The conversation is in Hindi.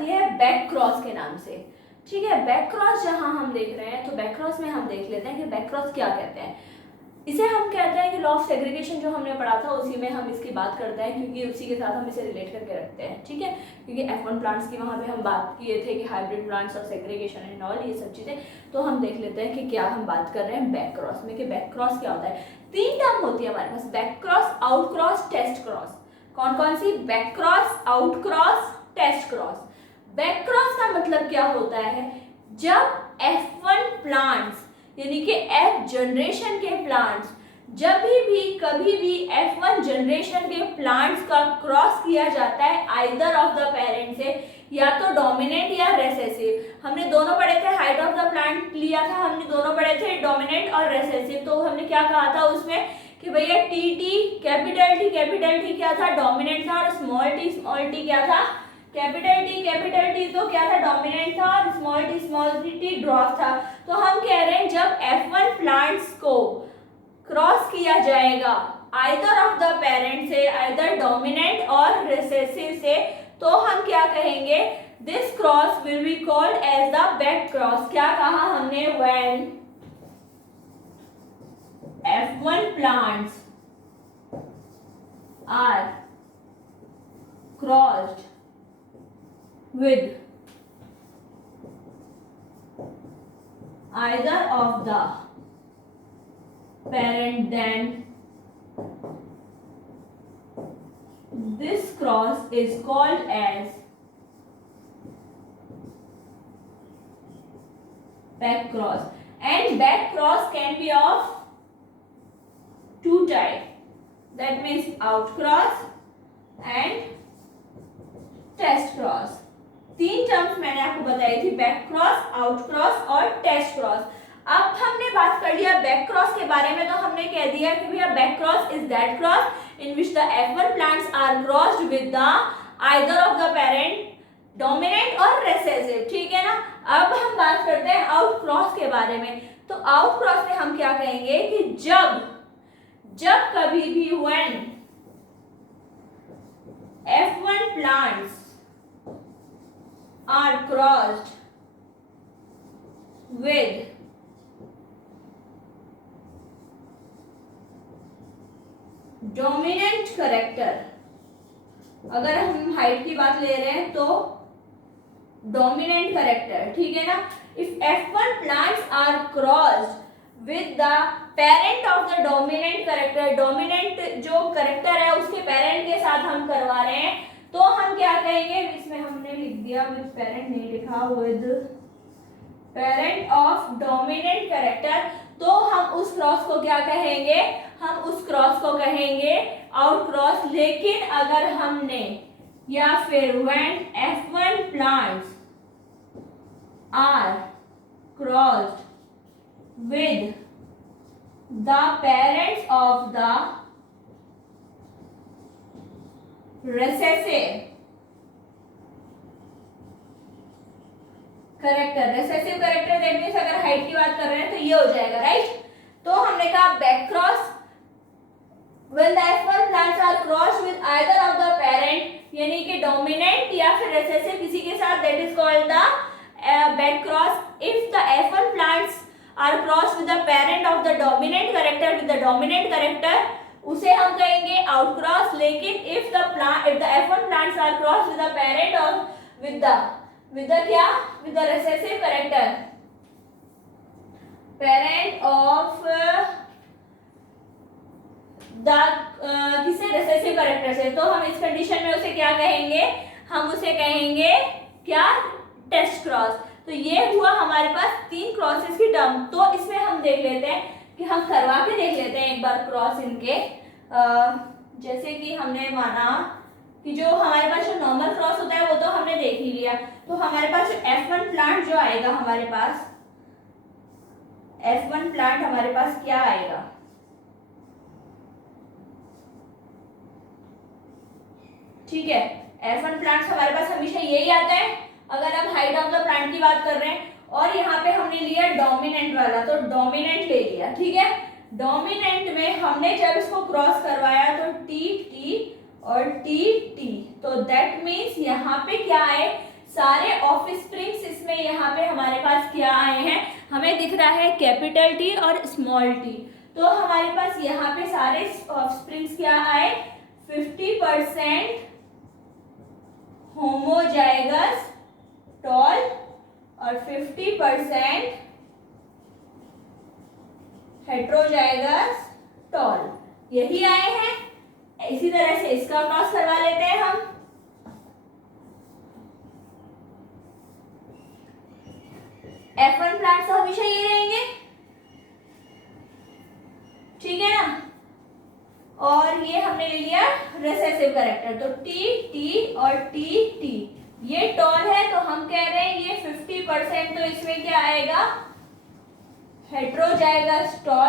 जाती है बैक क्रॉस के नाम से। ठीक है, बैक क्रॉस जहां हम देख रहे हैं तो बैक क्रॉस में हम देख लेते हैं कि बैक क्रॉस क्या कहते हैं। इसे हम कहते हैं कि लॉ ऑफ सेग्रीगेशन जो हमने पढ़ा था उसी में हम इसकी बात करते हैं, क्योंकि उसी के साथ हम इसे रिलेट करके रखते हैं। ठीक है, क्योंकि F1 प्लांट्स की वहाँ पे हम बात किए थे कि हाइब्रिड प्लांट्स और सेग्रीगेशन एंड ऑल ये सब चीज़ें, तो हम देख लेते हैं कि क्या हम बात कर रहे हैं बैक क्रॉस में, कि बैक क्रॉस क्या होता है। 3 टर्म होती है हमारे पास, back cross, out cross, test cross. कौन कौन सी? Back cross, out cross, test cross. Back cross का मतलब क्या होता है? जब F1 प्लांट्स यानी कि F जनरेशन के प्लांट्स जब भी कभी भी F1 जनरेशन के प्लांट्स का क्रॉस किया जाता है आइदर ऑफ द पेरेंट से, या तो डोमिनेंट या रेसेसिव। हमने दोनों पढ़े थे, हाइट ऑफ द प्लांट लिया था, हमने दोनों पढ़े थे डोमिनेंट और रेसेसिव। तो हमने क्या कहा था उसमें कि भैया टी कैपिटल टी क्या था? डोमिनेंट था, और स्मॉल टी क्या था? कैपिटल टी तो क्या था? डोमिनेंट था, और स्मॉल टी ड्रॉप था। तो हम कह रहे हैं जब F1 प्लांट्स को क्रॉस किया जाएगा आइदर ऑफ द पेरेंट से, आइदर डोमिनेंट और रिसेसिव से, तो हम क्या कहेंगे? This cross will be called as the back cross. क्या कहा हमने? When F1 plants are crossed with either of the parent, then this cross is called as back cross. And back cross can be of 2 types, that means out cross and test cross. 3 terms मैंने आपको बताई थी, बैक क्रॉस, आउट क्रॉस और टेस्ट क्रॉस। अब हमने बात कर लिया बैक क्रॉस के बारे में, तो हमने कह दिया कि भैया back cross is that cross in which the F1 plants are crossed with the either of the parent dominant और रिसेसिव। ठीक है ना। अब हम बात करते हैं आउट क्रॉस के बारे में। तो आउट क्रॉस में हम क्या कहेंगे कि जब कभी भी when F1 plants are crossed with dominant character, अगर हम हाइट की बात ले रहे हैं तो डोमिनेंट कैरेक्टर, ठीक है ना। If F1 plants are crossed with the parent of the dominant character, dominant जो कैरेक्टर है उसके पेरेंट के साथ हम करवा रहे हैं, तो हम क्या कहेंगे? इसमें हमने लिख दिया विद पेरेंट, नहीं लिखा with parent of dominant character, तो हम उस क्रॉस को क्या कहेंगे? हम उस क्रॉस को कहेंगे आउट क्रॉस। लेकिन अगर हमने या फिर when F1 plants are crossed with the parents of the recessive character, recessive character, that means अगर हाइट की बात कर रहे हैं तो ये हो जाएगा, राइट। तो हमने कहा back cross when the F1 plants are crossed with either of the parent, यानी कि डोमिनेंट या फिर रेसेसिव किसी के साथ, that is called the back cross. If the F1 plants are crossed with the parent of the dominant character with the dominant character, उसे हम कहेंगे आउट क्रॉस। लेकिन if the F1 plants are crossed with the parent of with the क्या? with the recessive character, parent of the किसे? रेसेसिव कैरेक्टर से, तो हम इस कंडीशन में उसे क्या कहेंगे? हम उसे कहेंगे क्या? Test cross. तो ये हुआ हमारे पास 3 क्रॉसेस की टर्म। तो इसमें हम देख लेते हैं कि हम करवा के देख लेते हैं एक बार क्रॉस इनके। जैसे कि हमने माना कि जो हमारे पास जो नॉर्मल क्रॉस होता है वो तो हमने देख ही लिया। तो हमारे पास जो F1 प्लांट जो आएगा हमारे पास, F1 प्लांट हमारे पास क्या आएगा? ठीक है, F1 प्लांट्स हमारे पास हमेशा यही आता है अगर हम हाइट ऑफ द प्लांट की बात कर रहे हैं। और यहाँ पे हमने लिया डोमिनेंट वाला, तो डोमिनेंट ले लिया। ठीक है, डोमिनेंट में हमने जब इसको क्रॉस करवाया तो टी टी और टी टी, तो दैट मीन्स यहाँ पे क्या है? सारे ऑफस्प्रिंग्स इसमें यहाँ पे हमारे पास क्या आए हैं, हमें दिख रहा है कैपिटल टी और स्मॉल टी। तो हमारे पास यहाँ पे सारे ऑफस्प्रिंग्स क्या आए, 50% होमोजाइगस टॉल और 50% हेट्रोजाइगस टॉल, यही आए हैं। इसी तरह से इसका क्रॉस करवा लेते हैं हम। F1 प्लांट्स तो हमेशा ये रहेंगे, ठीक है ना। और ये हमने ले लिया रिसेसिव कैरेक्टर, तो टी टी और टी टी, ये टॉल है तो हम कह रहे हैं ये 50%, तो इसमें क्या आएगा, हेट्रोजाइगस टॉल